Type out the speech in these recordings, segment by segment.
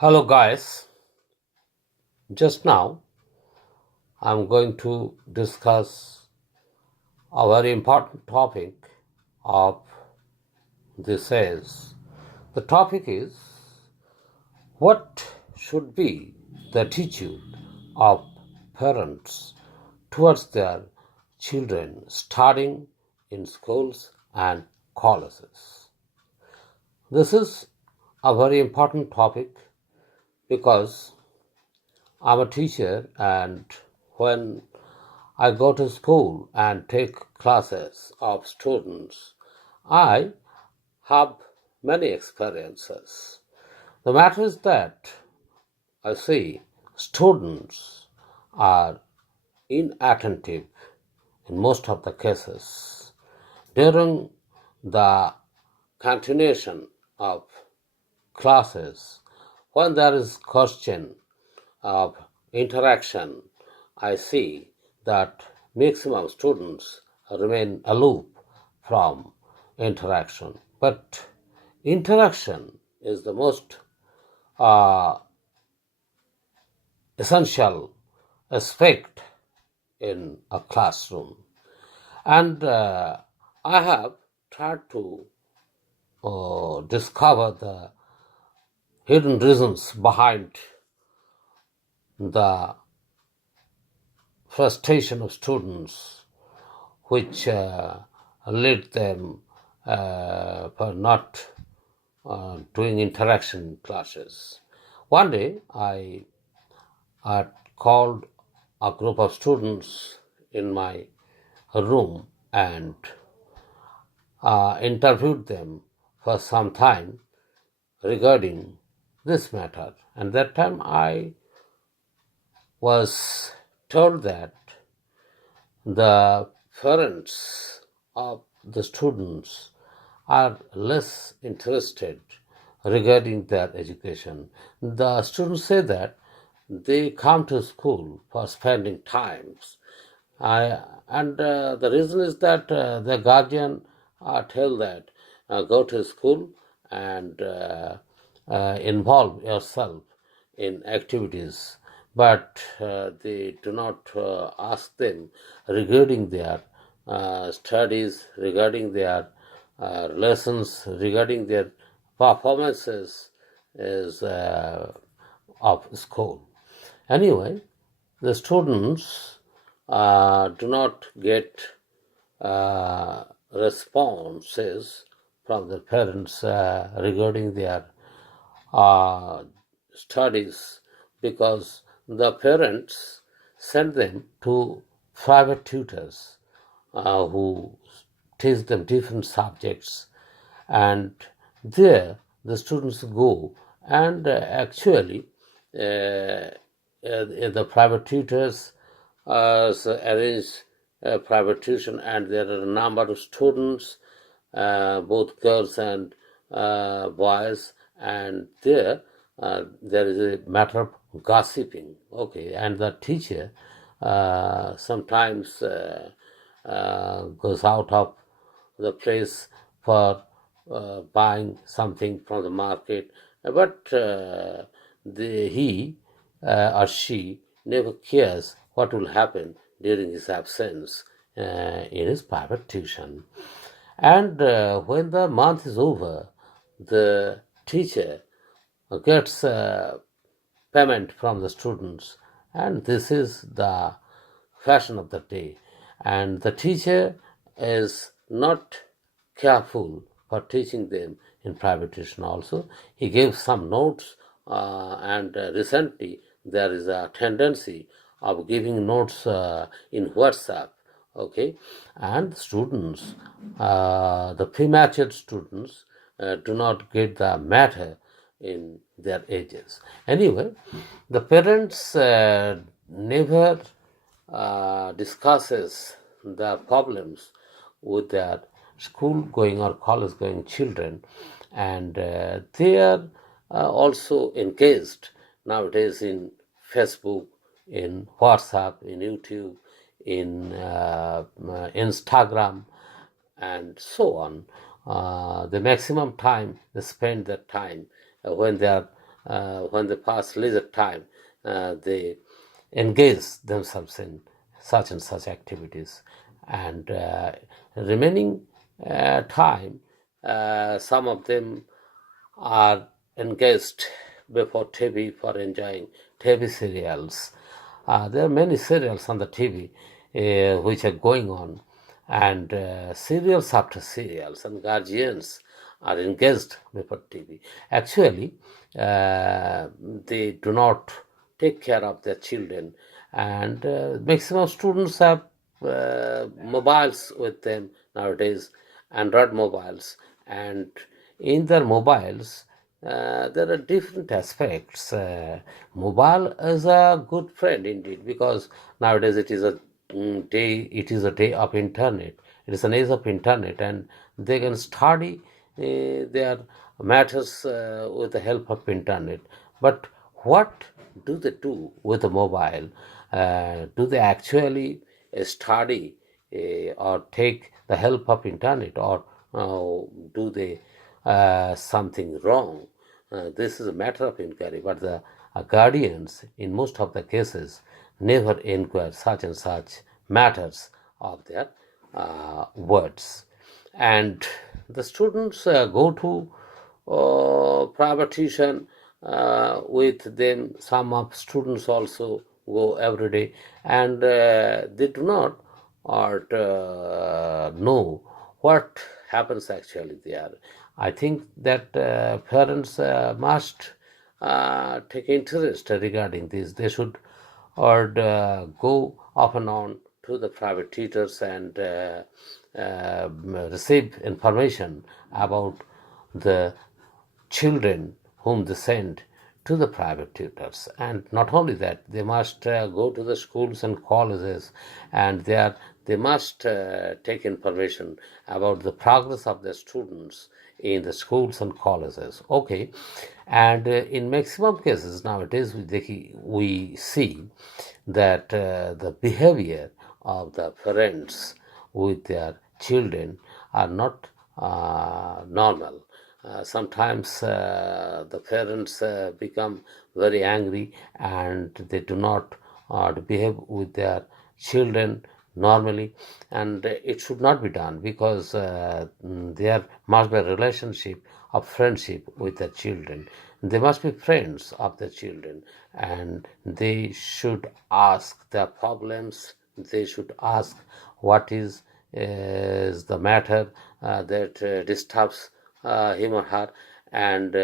Hello, guys. Just now, I'm going to discuss a very important topic of this is the topic is what should be the attitude of parents towards their children studying in schools and colleges. This is a very important topic because I'm a teacher, and when I go to school and take classes of students, I have many experiences. The matter is that I see students are inattentive in most of the cases. During the continuation of classes, when there is question of interaction, I see that maximum students remain aloof from interaction. But interaction is the most uh, essential aspect in a classroom. And I have tried to discover the hidden reasons behind the frustration of students which lead them for not doing interaction classes. One day, I called a group of students in my room and interviewed them for some time regarding this matter. And that time, I was told that the parents of the students are less interested regarding their education. The students say that they come to school for spending times. And the reason is that the guardian tell that go to school and involve yourself in activities, but they do not ask them regarding their studies, regarding their lessons, regarding their performances is of school. Anyway, the students do not get responses from the parents regarding their uh, studies because the parents send them to private tutors who teach them different subjects, and there the students go and actually the private tutors arrange private tuition, and there are a number of students, both girls and boys, and there is a matter of gossiping. Okay, and the teacher sometimes goes out of the place for buying something from the market, but he or she never cares what will happen during his absence in his private tuition. And when the month is over, the teacher gets payment from the students, and this is the fashion of the day. And the teacher is not careful for teaching them in private tuition also. He gives some notes, and recently there is a tendency of giving notes in WhatsApp. Okay, and students, the premature students, do not get the matter in their ages. Anyway, the parents never discusses the problems with their school going or college going children, and they are also engaged nowadays in Facebook, in WhatsApp, in YouTube, in Instagram, and so on. The maximum time they spend that time when they are when they pass leisure time, they engage themselves in such and such activities, and remaining time, some of them are engaged before TV for enjoying TV serials. There are many serials on the TV which are going on, and serials after serials, and guardians are engaged before TV. Actually, they do not take care of their children, and maximum students have mobiles with them nowadays, Android mobiles, and in their mobiles there are different aspects. Mobile is a good friend indeed, because nowadays it is a day of internet. It is an age of internet, and they can study their matters with the help of internet. But what do they do with the mobile? Do they actually study or take the help of internet, or do they something wrong? This is a matter of inquiry, but the guardians, in most of the cases, never inquire such and such matters of their words. And the students go to private tuition with them. Some of students also go every day, and they do not or know what happens actually there. I think that parents must take interest regarding this. They should or go off and on to the private tutors and receive information about the children whom they send to the private tutors. And not only that, they must go to the schools and colleges, and they must take information about the progress of the students in the schools and colleges. Okay, and in maximum cases nowadays we see that the behavior of the parents with their children are not normal. Sometimes the parents become very angry, and they do not behave with their children normally, and it should not be done, because there must be a relationship of friendship with the children. They must be friends of the children, and they should ask their problems. They should ask what is the matter that disturbs him or her, and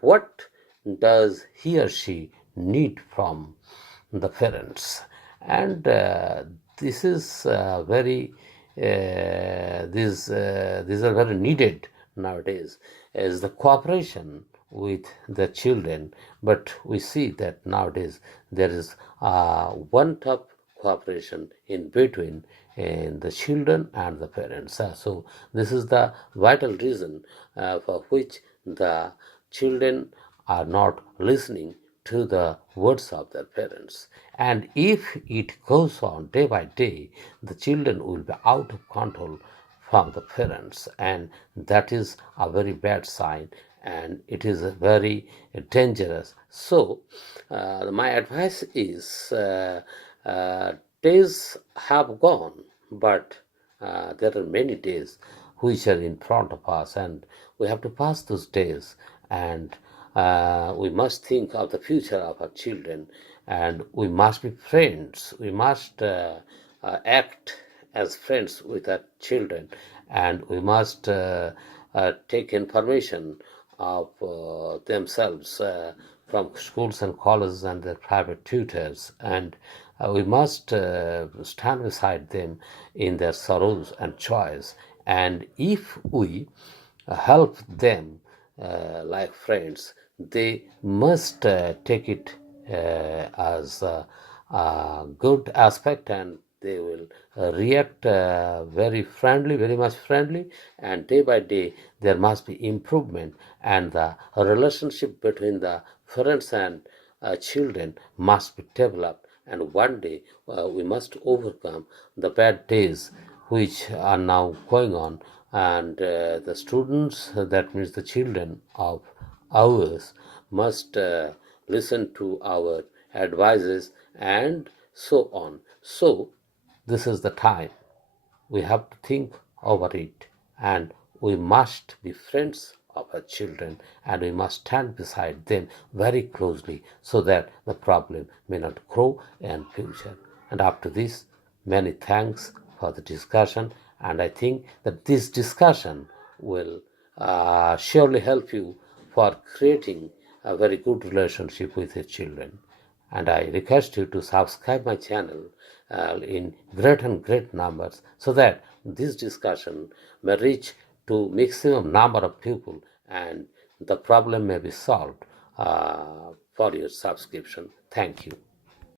what does he or she need from the parents. And this is very these are very needed nowadays, as the cooperation with the children. But we see that nowadays there is want of cooperation in between the children and the parents. So this is the vital reason for which the children are not listening to the words of their parents. And if it goes on day by day, the children will be out of control from the parents, and that is a very bad sign, and it is very dangerous. So my advice is, days have gone, but there are many days which are in front of us, and we have to pass those days, and we must think of the future of our children, and we must be friends. We must act as friends with our children, and we must take information of themselves from schools and colleges and their private tutors, and we must stand beside them in their sorrows and joys. And if we help them like friends, they must take it as a good aspect, and they will react very friendly, very much friendly, and day by day there must be improvement, and the relationship between the parents and children must be developed, and one day we must overcome the bad days which are now going on, and the students, that means the children of ours, must listen to our advices, and so on. So, this is the time we have to think over it, and we must be friends of our children, and we must stand beside them very closely so that the problem may not grow in future. And after this, many thanks for the discussion, and I think that this discussion will surely help you for creating a very good relationship with your children. And I request you to subscribe my channel in great and great numbers so that this discussion may reach to maximum number of people and the problem may be solved for your subscription. Thank you.